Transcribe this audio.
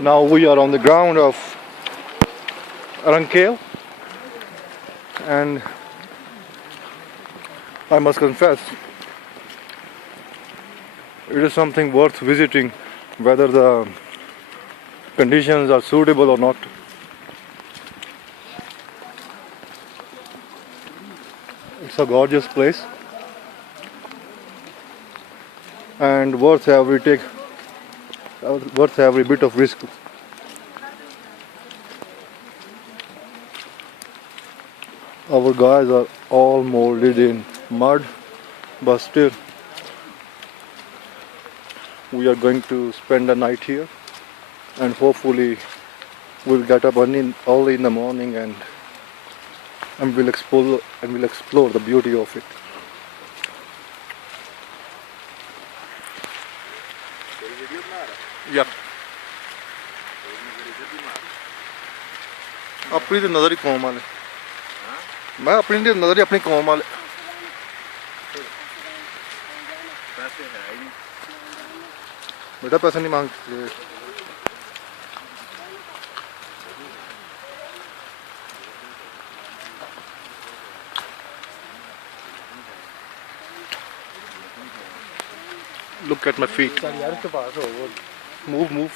Now we are on the ground of Arrang, and I must confess, it is something worth visiting, whether the conditions are suitable or not. It's a gorgeous place and worth every bit of risk. Our guys are all molded in mud, but still we are going to spend the night here, and hopefully we'll get up early in the morning and we'll explore the beauty of it. Yeah. अपनी तो नजर ही कौम वाले, मैं अपनी नजर ही अपनी कौम वाले। बेटा पैसे नहीं मांगते। Look at my feet. Move.